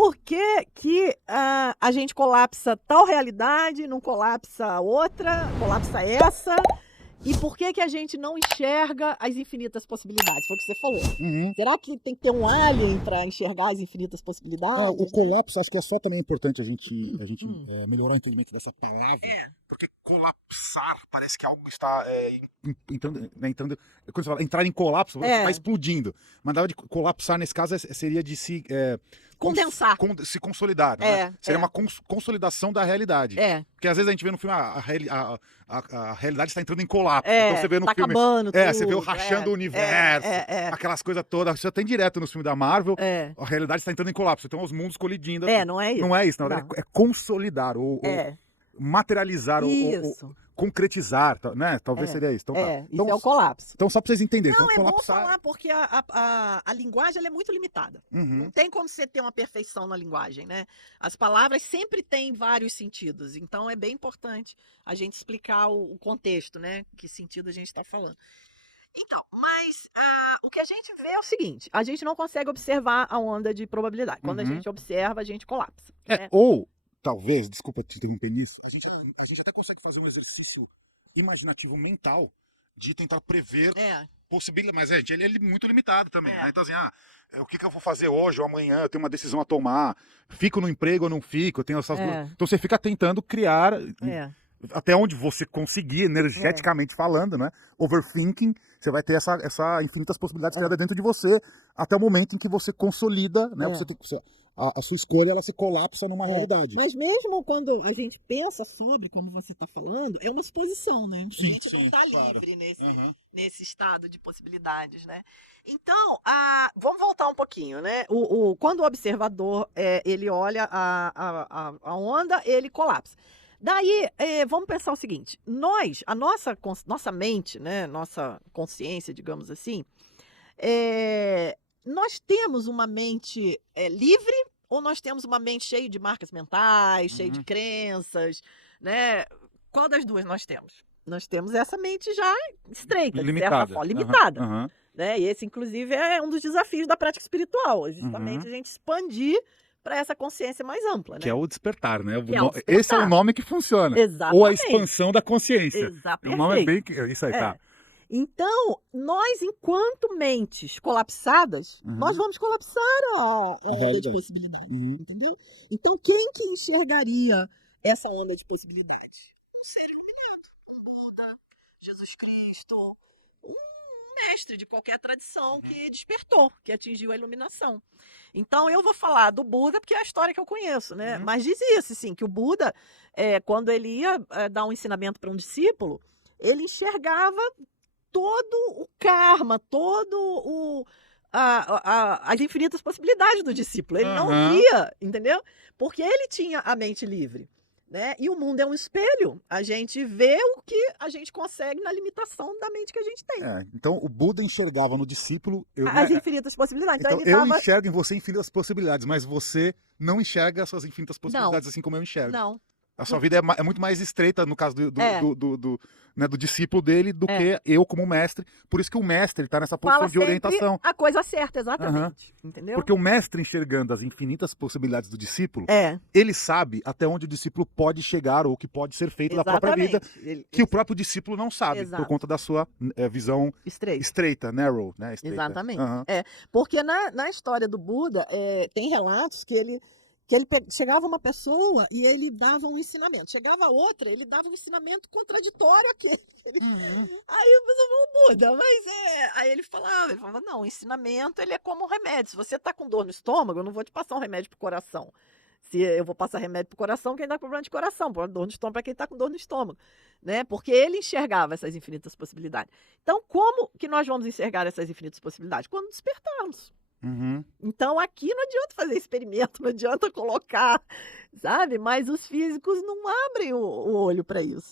por que que a gente colapsa tal realidade, não colapsa outra, colapsa essa? E por que que a gente não enxerga as infinitas possibilidades? Foi o que você falou. Uhum. Será que tem que ter um alien para enxergar as infinitas Ah, possibilidades? o colapso, acho que é só também importante a gente melhorar o entendimento dessa palavra. Porque colapsar parece que algo está entrando. Quando você fala entrar em colapso, você está explodindo. Mas na verdade, colapsar nesse caso seria de se. Condensar. Se consolidar. Né? Seria uma consolidação da realidade. Porque às vezes a gente vê no filme a realidade está entrando em colapso. Então você vê no tá filme. acabando tudo, Você vê o rachando o universo, aquelas coisas todas. Você tem direto nos filmes da Marvel, a realidade está entrando em colapso. Então os mundos colidindo. Não é isso. Não é isso, na verdade é consolidar ou materializar ou concretizar, né? Talvez seria isso. Então, isso é o colapso. Então, só para vocês entenderem. Não, então, é bom falar porque a linguagem ela é muito limitada. Não tem como você ter uma perfeição na linguagem, né? As palavras sempre têm vários sentidos. Então, é bem importante a gente explicar o contexto, né? Que sentido a gente está falando. Então, mas o que a gente vê é o seguinte: a gente não consegue observar a onda de probabilidade. Quando a gente observa, a gente colapsa. Né? Ou, talvez, desculpa te interromper nisso, a gente até consegue fazer um exercício imaginativo mental de tentar prever possibilidades. Mas ele é muito limitado também. Né? Então, assim, o que eu vou fazer hoje ou amanhã? Eu tenho uma decisão a tomar. Fico no emprego ou não fico? Eu tenho essas duas. Então você fica tentando criar. Até onde você conseguir, energeticamente falando, né? Overthinking, você vai ter essa infinitas possibilidades criadas dentro de você, até o momento em que você consolida, né? A sua escolha, ela se colapsa numa realidade. Mas mesmo quando a gente pensa sobre, como você está falando, é uma suposição, né? A gente não está livre nesse estado de possibilidades, né? Então, vamos voltar um pouquinho, né? Quando o observador ele olha a onda, ele colapsa. Daí, vamos pensar o seguinte: a nossa mente, né, nossa consciência, digamos assim, nós temos uma mente livre ou nós temos uma mente cheia de marcas mentais, cheia de crenças, né? Qual das duas nós temos? Nós temos essa mente já estreita, de certa forma, limitada. Né? E esse, inclusive, é um dos desafios da prática espiritual, justamente a gente expandir para essa consciência mais ampla, né? Que é o despertar, né? Despertar. Esse é o nome que funciona. Exatamente. Ou a expansão da consciência. Exatamente. O nome é bem... Isso aí, tá. Então, nós, enquanto mentes colapsadas, nós vamos colapsar a onda de possibilidade, entendeu? Então, quem que enxergaria essa onda de possibilidade? Um ser iluminado, um Buda, Jesus Cristo, um mestre de qualquer tradição que despertou, que atingiu a iluminação. Então, eu vou falar do Buda porque é a história que eu conheço, né? Mas dizia-se, sim, que o Buda, quando ele ia dar um ensinamento para um discípulo, ele enxergava todo o karma, as infinitas possibilidades do discípulo. Ele não via, entendeu? Porque ele tinha a mente livre. Né? E o mundo é um espelho. A gente vê o que a gente consegue na limitação da mente que a gente tem. Então o Buda enxergava no discípulo as infinitas possibilidades. Então eu enxergo em você infinitas possibilidades, mas você não enxerga as suas infinitas possibilidades assim como eu enxergo. Não. A sua vida é muito mais estreita no caso do discípulo dele do que eu como mestre. Por isso que o mestre está nessa posição de orientação. A coisa certa, exatamente. Entendeu? Porque o mestre enxergando as infinitas possibilidades do discípulo, ele sabe até onde o discípulo pode chegar ou o que pode ser feito na própria vida, que o próprio discípulo não sabe, por conta da sua visão estreita, narrow. Né? Estreita. Exatamente. Porque na história do Buda, tem relatos que ele chegava uma pessoa e ele dava um ensinamento. Chegava outra, ele dava um ensinamento contraditório àquele. Aí a pessoa falou, Buda, mas Aí ele falava, não, o ensinamento ele é como um remédio. Se você está com dor no estômago, eu não vou te passar um remédio para o coração. Se eu vou passar remédio para o coração, quem dá problema de coração, dor no estômago para quem está com dor no estômago. Né? Porque ele enxergava essas infinitas possibilidades. Então, como que nós vamos enxergar essas infinitas possibilidades? Quando despertarmos. Então aqui não adianta fazer experimento, não adianta colocar, sabe? Mas os físicos não abrem o olho para isso.